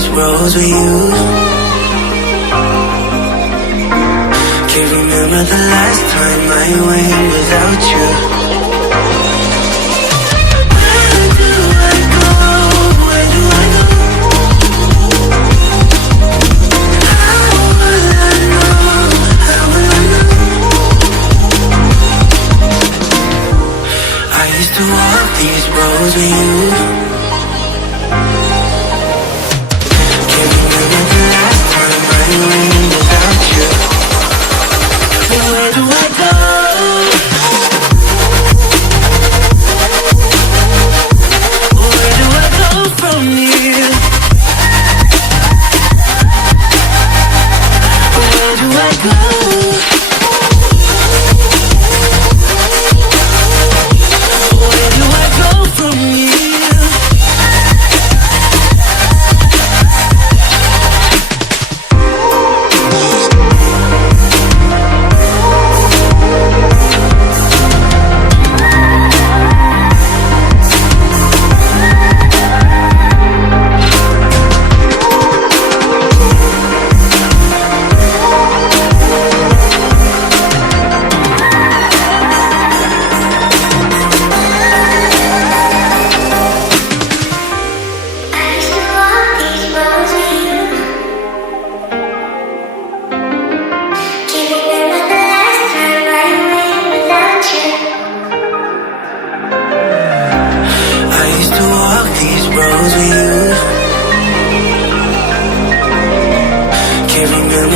these roads with you. Can't remember the last time I went without you. Where do I go? Where do I go? How will I know? How will I know? I used to walk these roads with you. Can't remember the last time I went without you. Where do I go? Where do I go from here? Where do I go? Where do I go from here?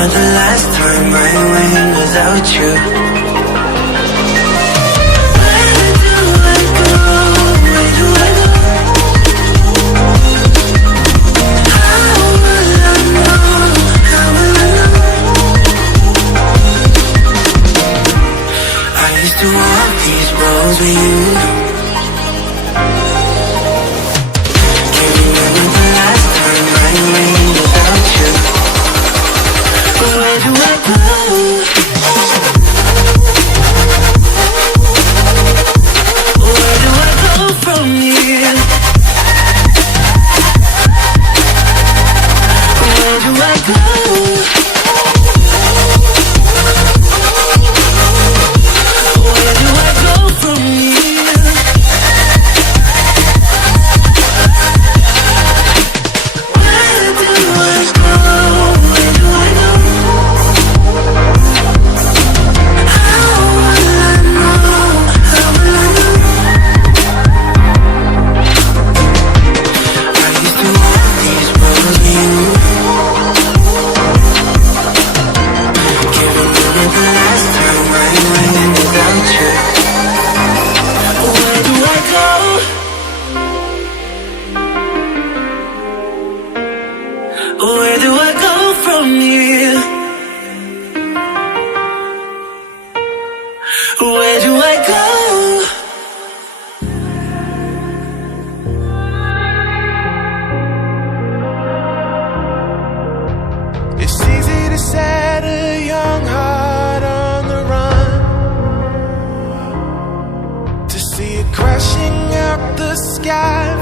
The last time I went without you. Where do I go? Where do I go? How will I know? How will I know? I used to walk these roads with you. Can't remember the last time I went without you. Where do I go? Where do I go from here? Where do I go? Where do I go from here? Where do I go? Where do I go? Where do I go from here? Where do I go? It's easy to set a young heart on the run, to see it crashing out the sky.